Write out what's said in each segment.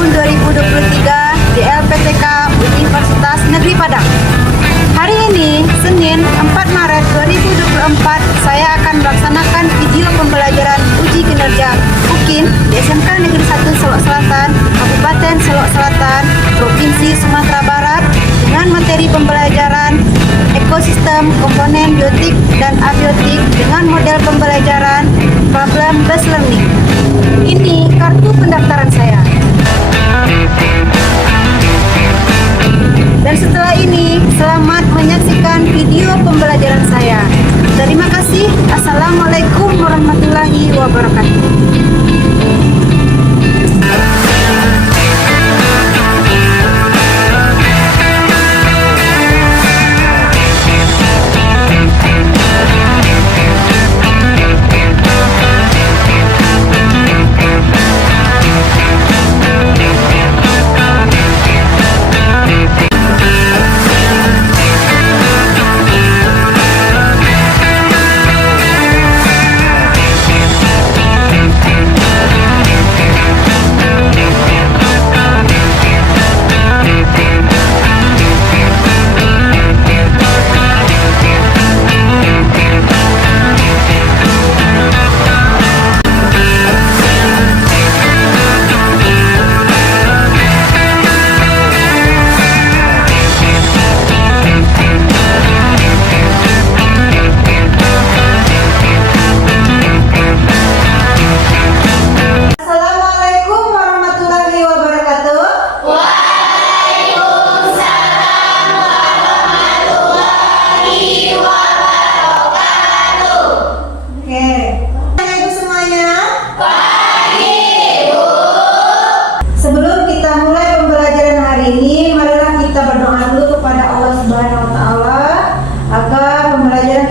tahun 2023 di LPTK Universitas Negeri Padang. Hari ini, Senin 4 Maret 2024, saya akan melaksanakan video pembelajaran uji kinerja UKIN di SMK Negeri 1 Solok Selatan, Kabupaten Solok Selatan, Provinsi Sumatera Barat dengan materi pembelajaran ekosistem komponen biotik dan abiotik dengan model pembelajaran problem based learning. Ini kartu pendaftaran saya. Dan setelah ini, selamat menyaksikan video pembelajaran saya. Terima kasih. Assalamualaikum warahmatullahi wabarakatuh.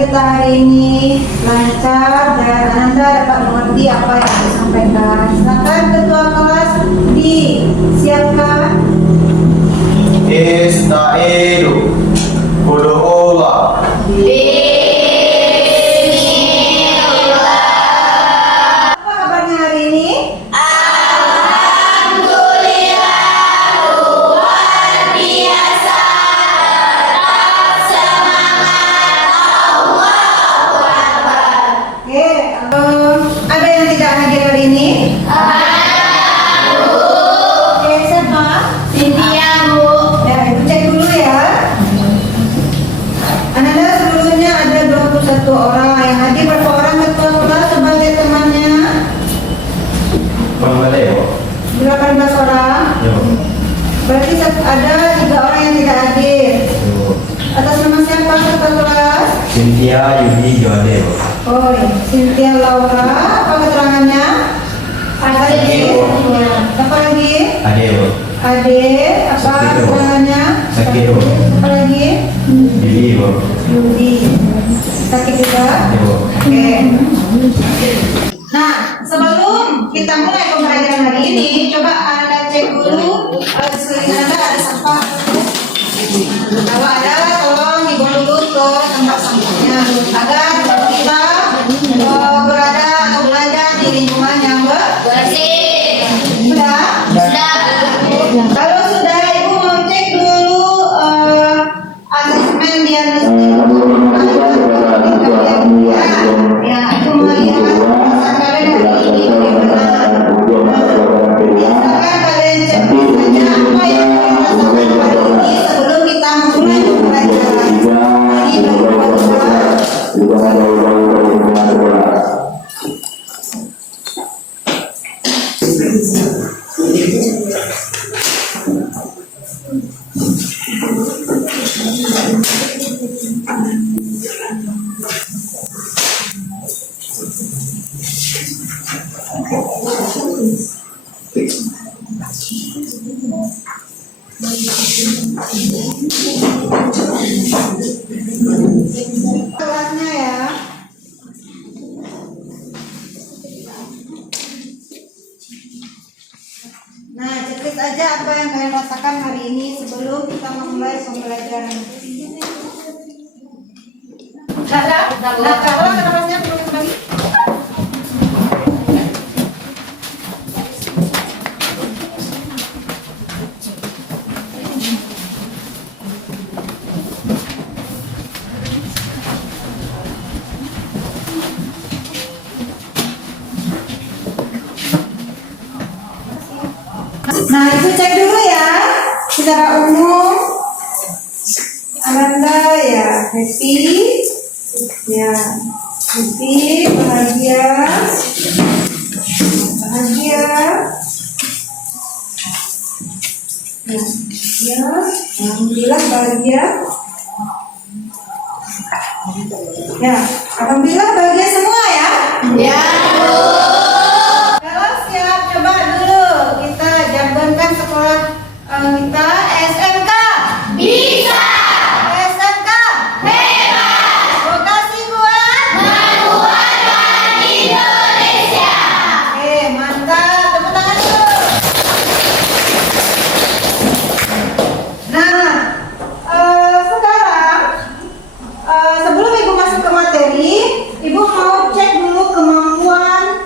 Hari ini lancar dan Anda dapat mengerti apa yang disampaikan. Silakan ketua kelas disiapkan. Ista'idu Kudu'ullah. Apa kabarnya hari ini? Ada yang tidak hadir hari ini? Oke, siapa? Cynthia, Bu. Ya, ibu cek dulu ya. Ananda seluruhnya ada 21 orang. Yang hadir berapa orang ketua kelas sebagai temannya? Pembeli, Bu. 18 orang. Ya, Bu. Berarti ada 3 orang yang tidak hadir. Bu. Atas nama siapa ketua kelas? Cynthia Yudi Jode, Bu. Oh, Cynthia Laura. Apa keterangannya? Ada Sakit, Bu. ya. Apa lagi? Ade, Bu. Ade. Apa Sakit, Bu. keterangannya? Sakit, Bu. Apa lagi? Yudi, Bu. Yudi. Sakit juga? Ya, Bu. Oke. Nah, sebelum kita mulai pembelajaran hari ini, coba Anda cek dulu di sekeliling Anda ada sampah. Kalau ada, tolong dibawa dulu ke tempat sampahnya agar kita berada atau belajar di lingkungan yang Bersih. sudah. Sudah. Kalau sudah, Ibu mau cek dulu asesmen diagnostik. Ya, Ibu melihat perasaan kalian hari ini bagaimana. Biasakan kalian cek saja apa yang kalian rasakan hari ini sebelum kita memulai pembelajaran. Ini baru kelasnya ya. Nah, ceklis aja apa yang kalian rasakan hari ini sebelum kita memulai pembelajaran. Nah, kalau kelasnya perlu kembali. Langsung cek dulu ya. Secara umum, Ananda ya happy, ya happy, bahagia, bahagia, ya, alhamdulillah bahagia, ya, alhamdulillah bahagia semua ya. Ya. Kalau siap, coba dulu kita jagokan sekolah kita SMK. Bisa. SMK. Hebat. Vokasi buat Menguatkan Indonesia. Oke, mantap. Tepuk tangan dulu. Nah, sekarang sebelum Ibu masuk ke materi, Ibu mau cek dulu kemampuan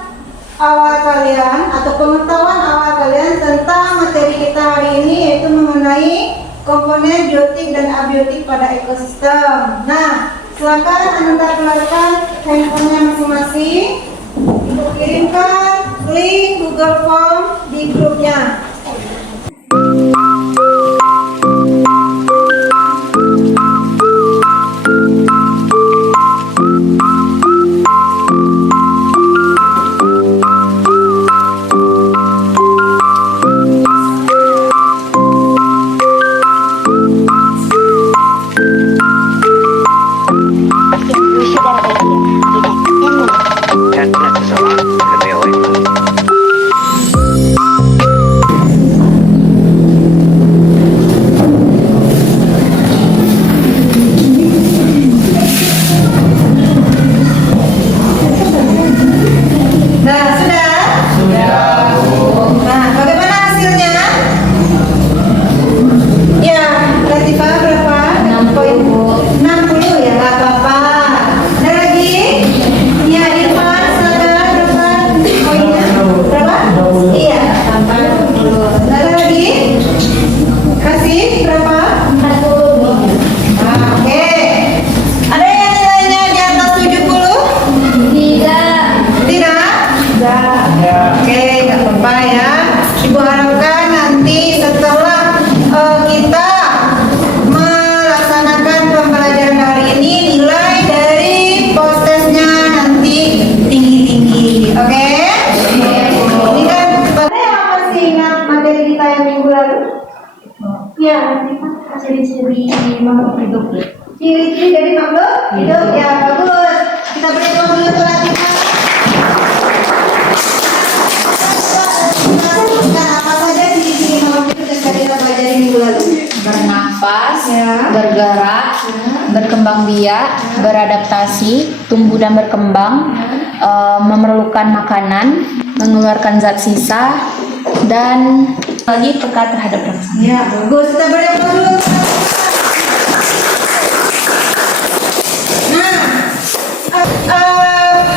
awal kalian atau pengetahuan awal kalian tentang materi kita hari ini, yaitu mengenai komponen biotik dan abiotik pada ekosistem. Nah, silakan Anda keluarkan handphonenya masing-masing. Ibu kirimkan link Google Form di grupnya. Karena seseorang lebih oleh Nah, sudah? Nah, bagaimana hasilnya? Ya, Latifah berapa? 60 ya, nggak apa-apa. Ada lagi? Ya, Irfan, silakan berapa poinnya? Berapa? Iya, 80. Ada lagi? Kasih berapa? 40. Nah, oke. Ada yang nilainya di atas 70? Tidak. Tidak? Oke, nggak apa-apa ya. Ibu harapkan nanti setelah kita melaksanakan pembelajaran hari ini, nilai dari post-testnya nanti tinggi-tinggi. Oke? Ini kan ada yang masih ingat materi kita yang minggu lalu? Ya, ciri-ciri makhluk hidup. Ciri-ciri dari makhluk hidup, ya bagus. Kita beri tepuk dulu untuk Latifah. Apa saja ciri-ciri makhluk hidup yang tadi kita pelajari minggu lalu? Bernafas, Ya. bergerak, berkembang biak, beradaptasi, tumbuh dan berkembang, memerlukan makanan, mengeluarkan zat sisa, dan lagi peka terhadap rasa. Ya, bagus. Kita beri tepuk dulu. Nah,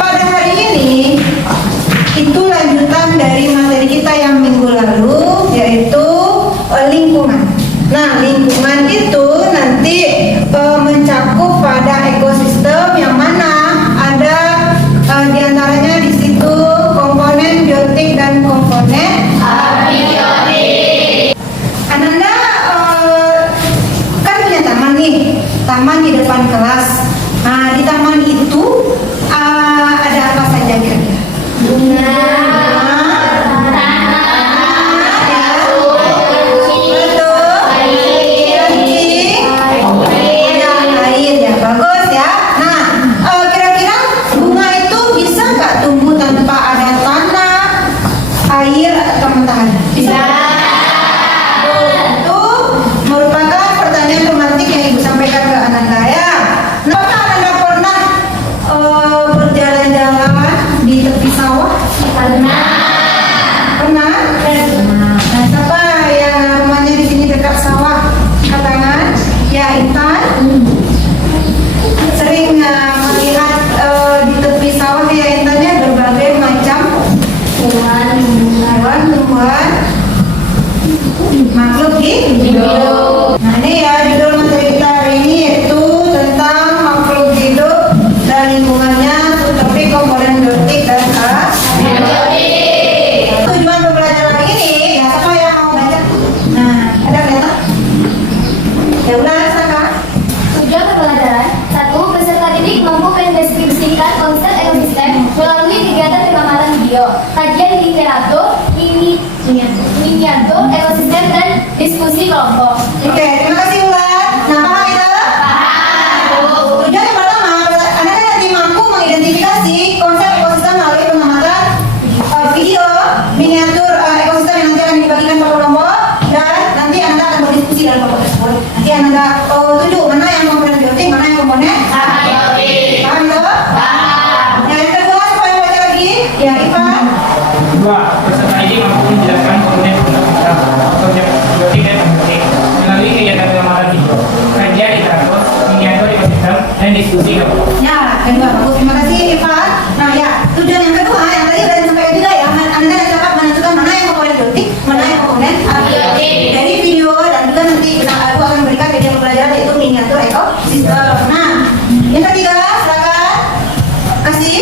pada hari ini itu lanjutan dari materi kita yang minggu lalu, yaitu lingkungan. Nah, lingkungan itu nanti mencakup pada ekosistem yang mana ada diantaranya di situ komponen biotik dan komponen Abiotik. Ananda kan punya taman nih, taman di depan kelas. Nah, di taman itu ada apa saja kira-kira? Bunga. Bagus ya. Nah, kira-kira bunga itu bisa nggak tumbuh tanpa ada tanah, air, atau matahari? Bisa. Itu merupakan pertanyaan romantik yang Ibu sampaikan ke Ananda ya. Nah, apakah Ananda pernah berjalan-jalan di tepi sawah? Pernah. Pernah? Nah, siapa yang rumahnya di sini dekat sawah? Angkat tangan. Ya, Intan. Sering melihat di tepi sawah ya Intannya berbagai macam tumbuhan, makhluk hidup. Nah, ini ya judul materi kita hari ini, yaitu tentang makhluk hidup dan lingkungannya, seperti komponen biotik dan abiotik. Tujuan pembelajaran ini ya, siapa yang mau baca? diskusi kelompok. Oke, terima kasih Ulan. Nah, paham itu? Tujuan yang pertama, Anda kan nanti mampu mengidentifikasi konsep ekosistem melalui pengamatan video miniatur ekosistem yang nanti akan dibagikan ke kelompok, dan nanti Anda akan berdiskusi dalam kelompok tersebut. Nanti Anda tunjuk mana yang komponen biotik, mana yang komponen abiotik. Paham itu? Nah, yang kedua, siapa yang baca lagi? Ya, Ivan. Kedua, peserta ini mampu menjelaskan konsep biotik dan abiotik melalui kegiatan pengamatan video, kajian literatur, miniatur ekosistem, dan diskusi kelompok. Ya, kedua, bagus. Terima kasih, Ivan. Nah, ya, tujuan yang kedua yang tadi sudah disampaikan juga ya, Anda dapat menentukan mana yang komponen biotik, mana yang komponen abiotik dari video, dan juga nanti aku akan memberikan video pembelajaran yaitu miniatur ekosistem. Nah, yang ketiga, silakan kasih.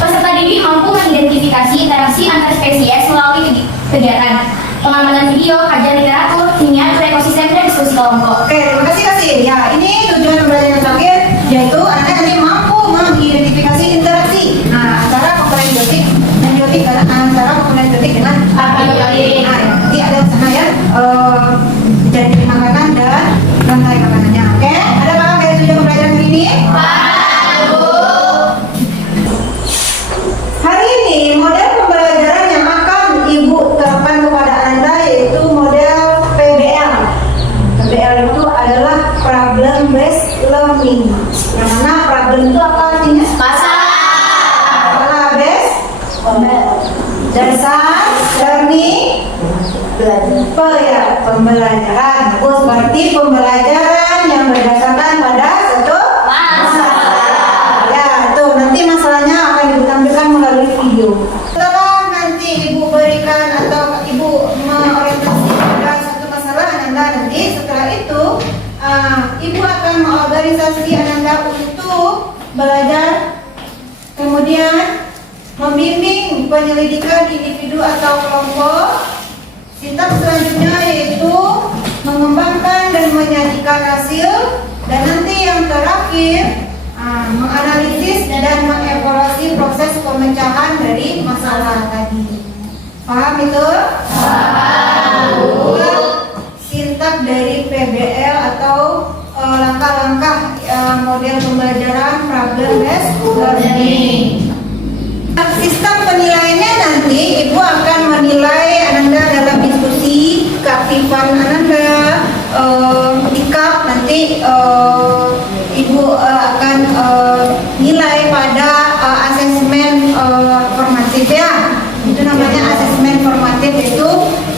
Peserta didik mampu mengidentifikasi interaksi antar spesies melalui kegiatan pengamatan video, kajian literatur, miniatur ekosistem, dan diskusi kelompok. Oke, terima kasih kasih. Ya, ini tujuan pembelajaran yang terakhir, yaitu Anda nanti mampu mengidentifikasi interaksi antara komponen biotik dan biotik, dan antara komponen biotik dengan abiotik. Nah, nanti ada sana ya, jadi makanan dan rantai makanannya. Oke, ada paham dari tujuan pembelajaran hari ini? Hari ini model pembelajaran yang akan Ibu terapkan kepada Anda yaitu model PBL. PBL itu adalah problem based learning. Yang mana problem itu apa artinya? Masalah based dasar learning pembelajaran. Seperti pembelajaran yang berdasarkan pada satu masalah. Ya, tuh nanti masalahnya akan ditampilkan melalui video. Setelah nanti Ibu berikan atau Ibu mengorientasi pada satu masalah Anda nanti, setelah itu Ibu akan mengorganisasi Anda untuk belajar, kemudian membimbing penyelidikan individu atau kelompok. Sintaks selanjutnya yaitu mengembangkan dan menyajikan hasil, dan nanti yang terakhir menganalisis dan mengevaluasi proses pemecahan dari masalah tadi. Paham itu? Paham. Sintaks dari PBL atau langkah-langkah model pembelajaran problem based learning. Sistem penilaiannya nanti Ibu akan menilai Anda dalam diskusi, keaktifan Anda, ikap nanti Ibu akan nilai pada asesmen formatif ya. Itu namanya asesmen formatif, itu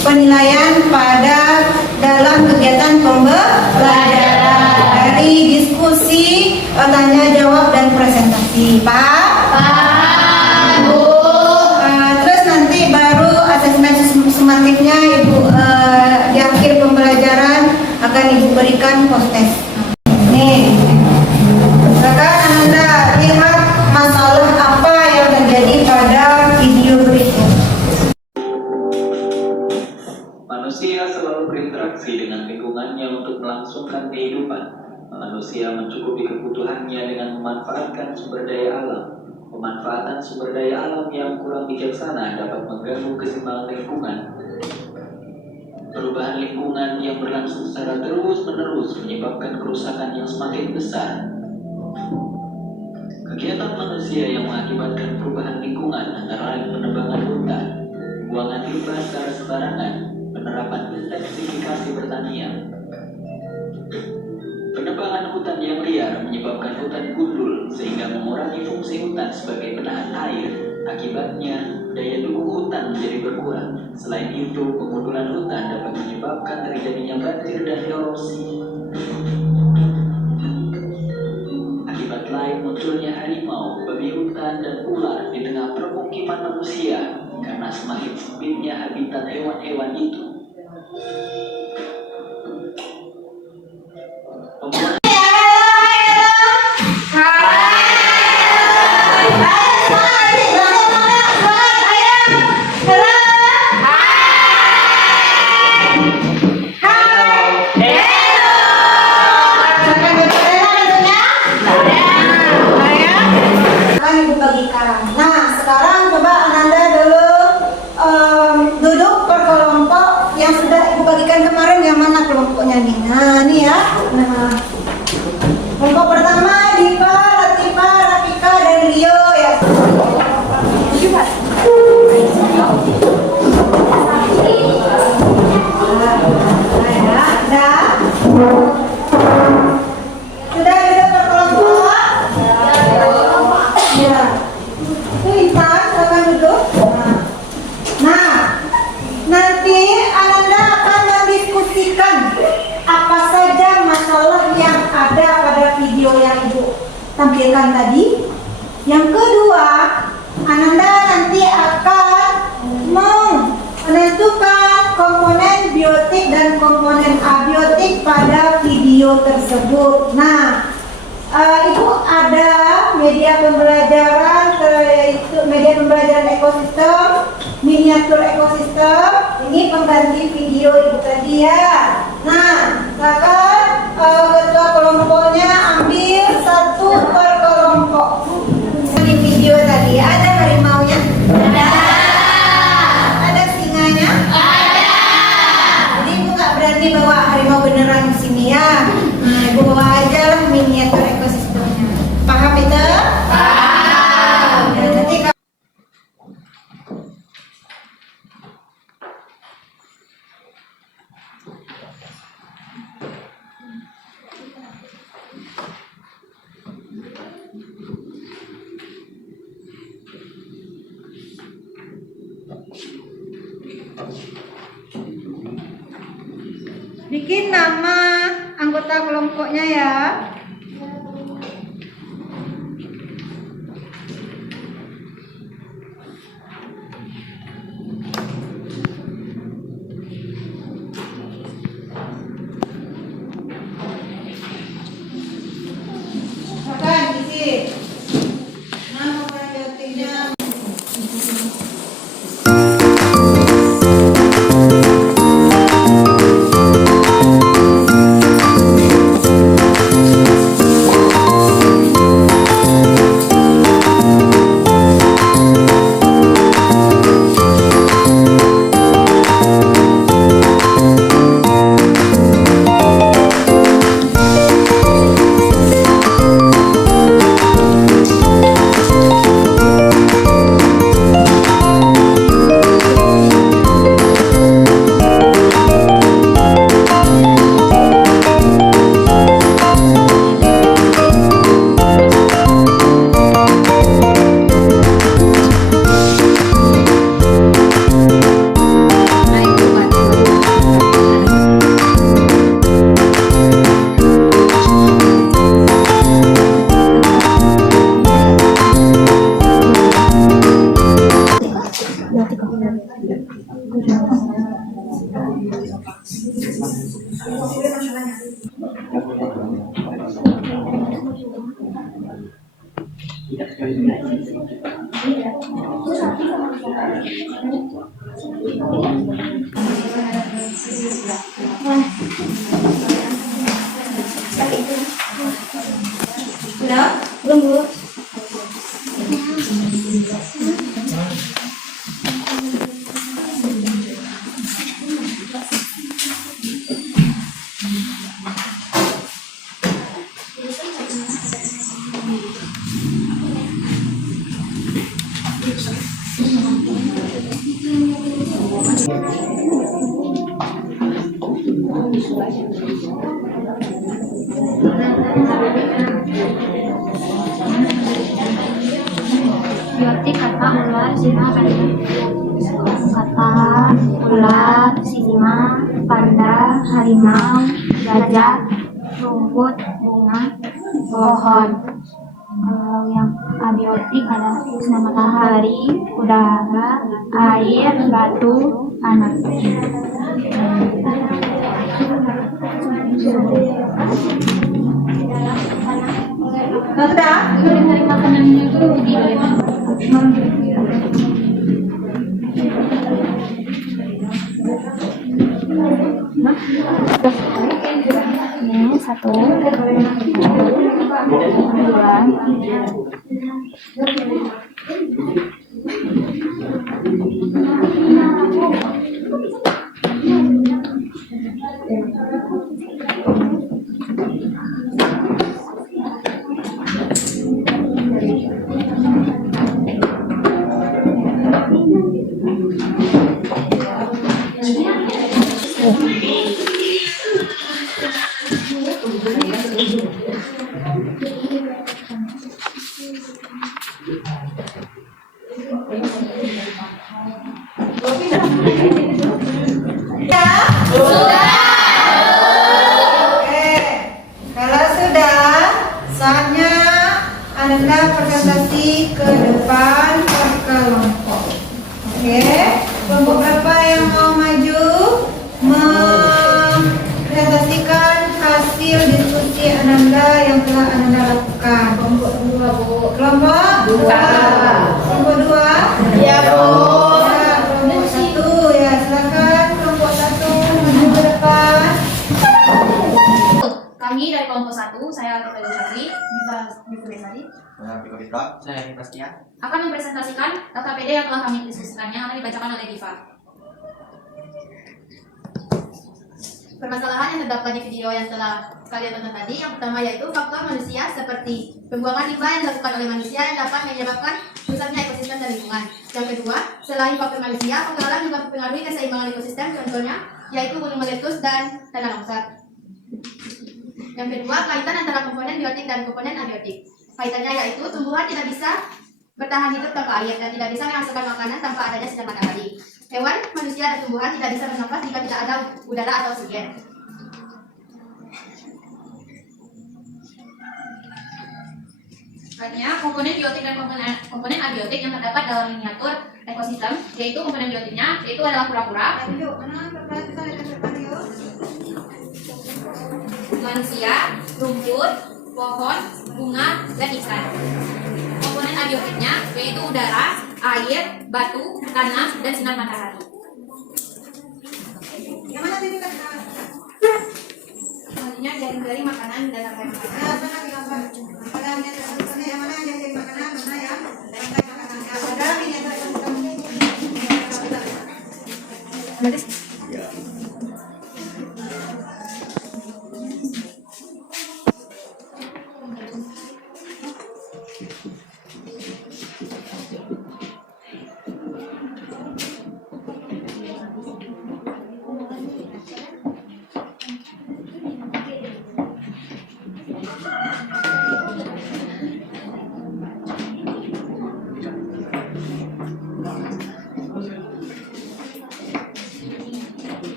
penilaian pada dalam kegiatan pembelajaran dari diskusi, tanya jawab dan presentasi. Pak? Terus nanti baru asesmen sumatifnya Ibu di akhir pembelajaran akan Ibu berikan post-test. Nih, sekarang Anda lihat masalah apa yang terjadi pada video berikut. Manusia selalu berinteraksi dengan lingkungannya untuk melangsungkan kehidupan. Manusia mencukupi kebutuhannya dengan memanfaatkan sumber daya alam. Pemanfaatan sumber daya alam yang kurang bijaksana dapat mengganggu keseimbangan lingkungan. Perubahan lingkungan yang berlangsung secara terus-menerus menyebabkan kerusakan yang semakin besar. Kegiatan manusia yang mengakibatkan perubahan lingkungan antara lain penebangan hutan, buangan limbah secara sembarangan, penerapan intensifikasi pertanian. Penebangan hutan yang liar menyebabkan hutan gundul sehingga mengurangi fungsi hutan sebagai penahan air. Akibatnya, daya dukung hutan menjadi berkurang. Selain itu, pengundulan hutan dapat menyebabkan terjadinya banjir dan erosi. Akibat lain munculnya harimau, babi hutan, dan ular di tengah permukiman manusia karena semakin sempitnya habitat hewan-hewan itu. Nah, sekarang coba Ananda dulu duduk per kelompok yang sudah Ibu bagikan kemarin, yang mana kelompoknya nih. Nah, nih ya. Nah, kelompok pertama Diva, Latifa, Rafika, dan Rio ya. Sudah berkelompok? Ya. Itu Intan, silakan duduk. Nah, nanti Ananda akan mendiskusikan apa saja masalah yang ada pada video yang Ibu tampilkan tadi. Yang kedua, Ananda nanti akan menentukan komponen biotik dan komponen abiotik pada video tersebut. Nah, Ibu ada media pembelajaran, yaitu media pembelajaran ekosistem, miniatur ekosistem. Ini pengganti video Ibu tadi ya. Nah, silakan ketua kelompoknya ambil satu per kelompok. Di video tadi ada harimaunya? Ada. Ada singanya? Ada. Jadi Ibu nggak berani bawa harimau beneran di sini ya. Nah, Ibu bawa aja lah miniatur ekosistemnya. Paham itu? Paham. Nah, nanti bikin nama anggota kelompoknya ya. Silakan isi nama probiotiknya. Sudah? Belum, Bu. Biotik kata ular, sima, panda. Kata ular, sima, panda, harimau, gajah, rumput, bunga, pohon. Kalau yang abiotik ada sinar matahari, udara, air, batu, tanah. Sudah? Dari makanannya itu ini satu, dua, Ananda presentasi ke depan ke kelompok. Oke, kelompok berapa yang mau maju mempresentasikan hasil diskusi Ananda yang telah Ananda lakukan? Kelompok 2, Bu. Kelompok 2. Kelompok 2? Ya, Bu. Ya, kelompok 1 ya, silakan kelompok 1 maju ke depan. Kami dari kelompok 1, saya Alfa Yusri, akan mempresentasikan LKPD yang telah kami diskusikannya akan dibacakan oleh Diva. Permasalahan yang terdapat di video yang telah kalian tonton tadi, yang pertama yaitu faktor manusia seperti pembuangan limbah yang dilakukan oleh manusia yang dapat menyebabkan rusaknya ekosistem dan lingkungan. Yang kedua, selain faktor manusia, faktor alam juga mempengaruhi keseimbangan ekosistem, contohnya yaitu gunung meletus dan tanah longsor. Yang kedua, kaitan antara komponen biotik dan komponen abiotik. Kaitannya yaitu tumbuhan tidak bisa bertahan hidup tanpa air dan tidak bisa menghasilkan makanan tanpa adanya sinar matahari. Hewan, manusia, dan tumbuhan tidak bisa bernafas jika tidak ada udara atau oksigen. Selanjutnya, komponen biotik dan komponen abiotik yang terdapat dalam miniatur ekosistem, yaitu komponen biotiknya, yaitu adalah kura-kura, manusia, rumput, pohon, bunga, dan ikan. Komponen abiotiknya yaitu udara, air, batu, tanah, dan sinar matahari. Yang mana tadi Kak? Selanjutnya dari makanan dan rantai makanan. Mana di gambar? Makanan yang mana yang dari makanan, mana yang rantai makanan? Ya, saudara ini ada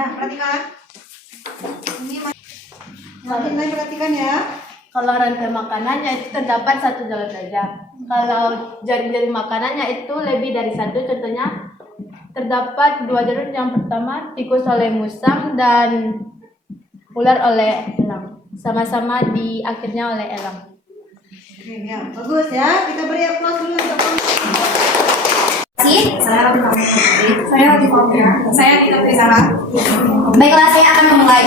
Nah, perhatikan. Ini makin baik perhatikan ya. Kalau rantai makanannya itu terdapat satu jalan saja. Kalau jaring-jaring makanannya itu lebih dari satu, contohnya terdapat dua jalur. Yang pertama tikus oleh musang dan ular oleh elang. Sama-sama di akhirnya oleh elang. Oke, ya, bagus ya. Kita beri aplaus dulu untuk Saya Tita Trisara. Baiklah, saya akan memulai.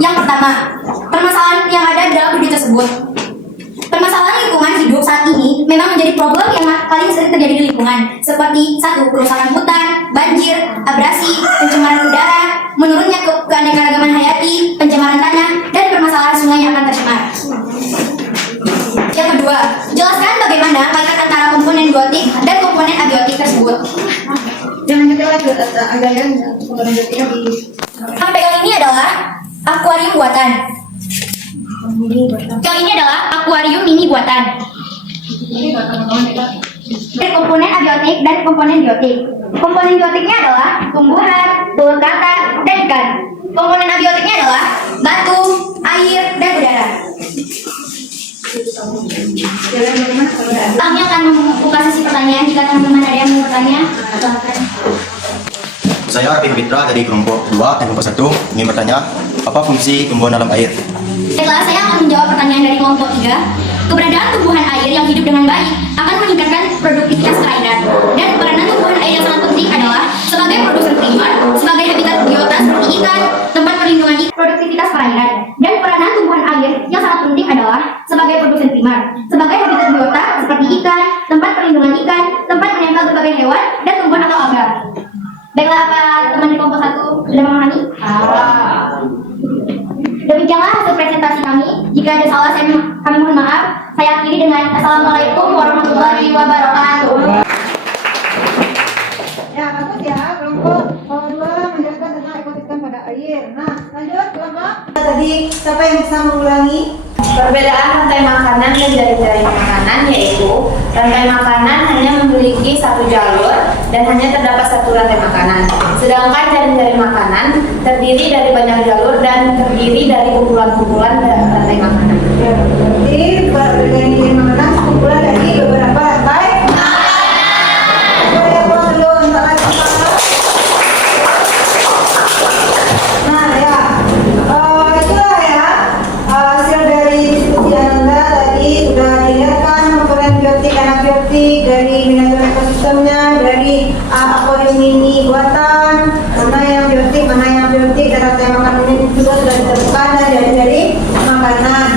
Yang pertama, permasalahan yang ada dalam video tersebut. Permasalahan lingkungan hidup saat ini memang menjadi problem yang paling sering terjadi di lingkungan, seperti 1. Kerusakan hutan, banjir, abrasi, pencemaran udara, menurunnya keanekaragaman hayati, pencemaran tanah, dan permasalahan sungai yang akan tercemar. Yang kedua, jelaskan bagaimana kaitan antara komponen biotik dan komponen abiotik tersebut. jangan kita lagi ada yang komponen biotiknya di Yang pegang ini adalah akuarium buatan. Yang ini adalah akuarium mini buatan. Dari komponen abiotik dan komponen biotik. Komponen biotiknya adalah tumbuhan, telur kakak, dan ikan. Komponen abiotiknya adalah batu, air, dan udara. Kami akan membuka sesi pertanyaan. Jika teman-teman ada yang mau bertanya, silakan. Saya Arvin Fitra dari kelompok 2 dan kelompok 1 ingin bertanya, apa fungsi tumbuhan dalam air? Baiklah, saya akan menjawab pertanyaan dari kelompok 3. Keberadaan tumbuhan air yang hidup dengan baik akan meningkatkan produktivitas perairan. Dan peranan tumbuhan air yang sangat penting adalah sebagai produsen primer, sebagai habitat biota seperti ikan, tempat perlindungan ikan, produktivitas perairan. Dan peranan tumbuhan air yang sangat penting adalah sebagai produsen primer, sebagai habitat biota seperti ikan, tempat perlindungan ikan, tempat menempel berbagai hewan dan tumbuhan atau alga. Baiklah, apa teman di kelompok 1 sudah memahami? Demikianlah hasil presentasi kami. Jika ada salah, kami mohon maaf. Saya akhiri dengan Assalamualaikum warahmatullahi wabarakatuh. Ya, bagus ya. Kelompok 2 menjelaskan tentang ekosistem pada air. Nah, lanjut kelompok. Tadi siapa yang bisa mengulangi? Perbedaan rantai makanan dan jaring-jaring makanan yaitu rantai makanan hanya memiliki satu jalur dan hanya terdapat satu rantai makanan. Sedangkan jaring-jaring makanan terdiri dari banyak jalur dan terdiri dari kumpulan-kumpulan rantai makanan. Ya, berarti jaring-jaring makanan kumpulan dari beberapa rantai. Nah ya, itulah ya hasil dari diskusi Anda tadi sudah dilihatkan komponen biotik, anabiotik dari miniatur ekosistemnya, dari akuarium mini buatan, mana yang biotik, mana yang biotik, dan rantai makanan ini juga sudah ditentukan dan dari makanan.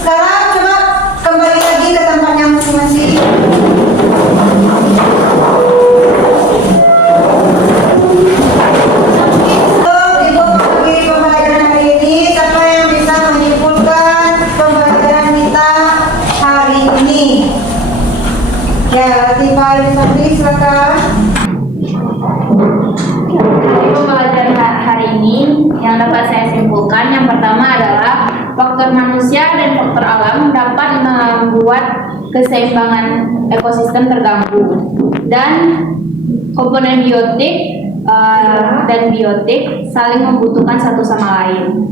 Sekarang coba kembali lagi ke tempatnya masing-masing. Ya, Latifah Yusufri, silakan. Dari pembelajaran hari ini yang dapat saya simpulkan, yang pertama adalah faktor manusia dan faktor alam dapat membuat keseimbangan ekosistem terganggu, dan komponen biotik dan biotik saling membutuhkan satu sama lain.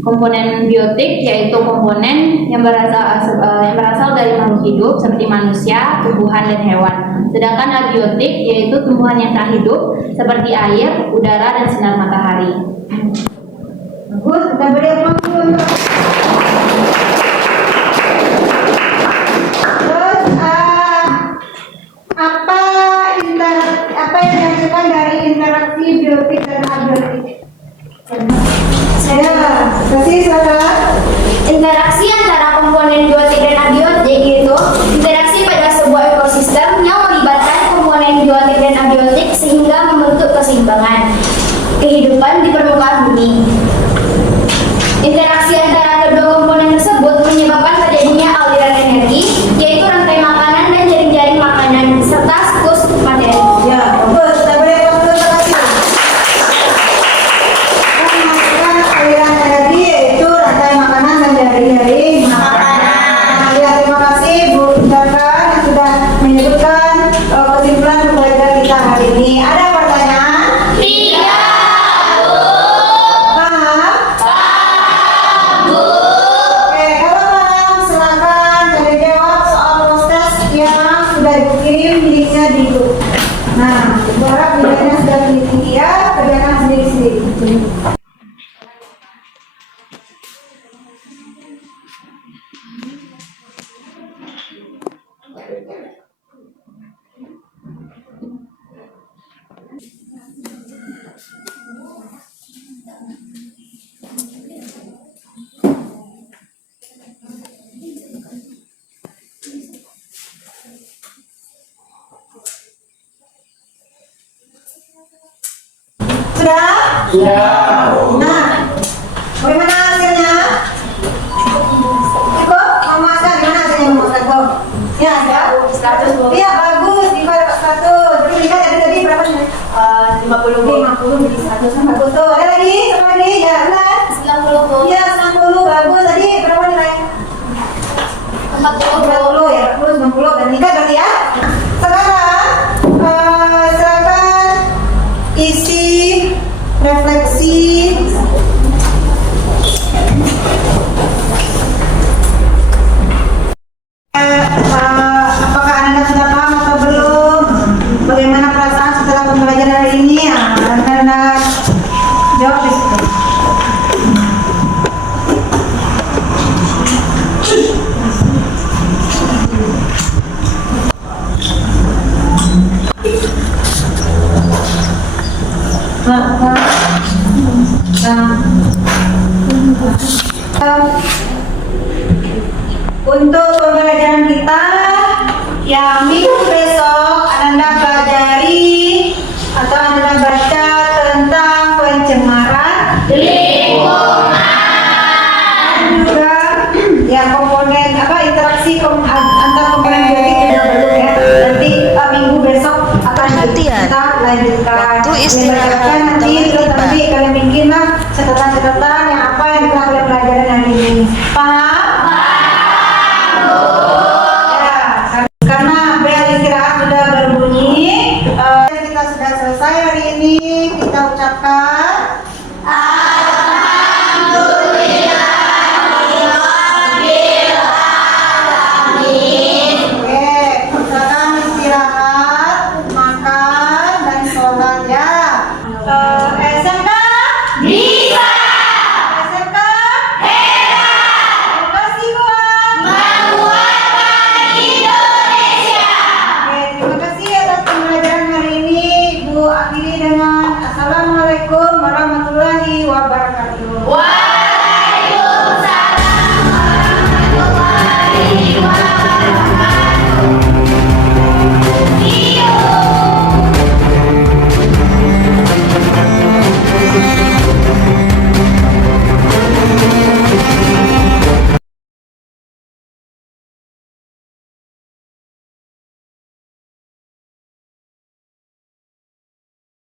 Komponen biotik yaitu komponen yang berasal dari makhluk hidup seperti manusia, tumbuhan, dan hewan. Sedangkan abiotik yaitu tumbuhan yang tak hidup seperti air, udara, dan sinar matahari. Bagus, kita beri aplaus untuk. Terus apa yang dihasilkan dari interaksi biotik dan abiotik? Ya, kasih silakan. Interaksi antara komponen biotik dan abiotik yaitu interaksi pada sebuah ekosistem yang melibatkan komponen biotik dan abiotik sehingga membentuk keseimbangan kehidupan di permukaan bumi. Interaksi antara kedua komponen tersebut menyebabkan terjadinya aliran energi, yaitu rantai makanan dan jaring-jaring makanan serta siklus materi. Ya, bagus. Kita beri aplaus untuk kasih. Menghasilkan aliran energi yaitu rantai makanan dan jaring-jaring makanan. Ya, terima kasih Bu Jaka yang sudah menyebutkan kesimpulan pembelajaran kita hari ini. Ada pertanyaan? Iya. Paham? Oke, kalau paham silakan cari jawab soal proses yang sudah dikirim linknya di grup. Nah, berharap videonya sudah tinggi ya, kerjakan sendiri-sendiri. Sudah? Nah, bagaimana hasilnya? Cukup? Memuaskan? Gimana hasilnya memuaskan? Kok? Ya, ada? 100. Iya, bagus. Di dapat 100. Jadi lihat tadi berapa nih? 50 jadi 100. Bagus tuh. Ada lagi? Sama lagi? Ya, ulang. 90. Iya, 90. Bagus. Tadi berapa nilai? 40 ya, 90 dan nikah berarti ya. Sekarang silakan isi refleksi apakah Anda sudah paham atau belum? Bagaimana perasaan setelah pembelajaran hari ini? Ya, Anda Untuk pembelajaran kita yang minggu besok Anda pelajari atau Anda baca tentang pencemaran lingkungan dan juga ya komponen interaksi antar komponen biotik juga belum ya. Nanti minggu besok akan kita lanjutkan. Waktu istirahat nanti kalian bikin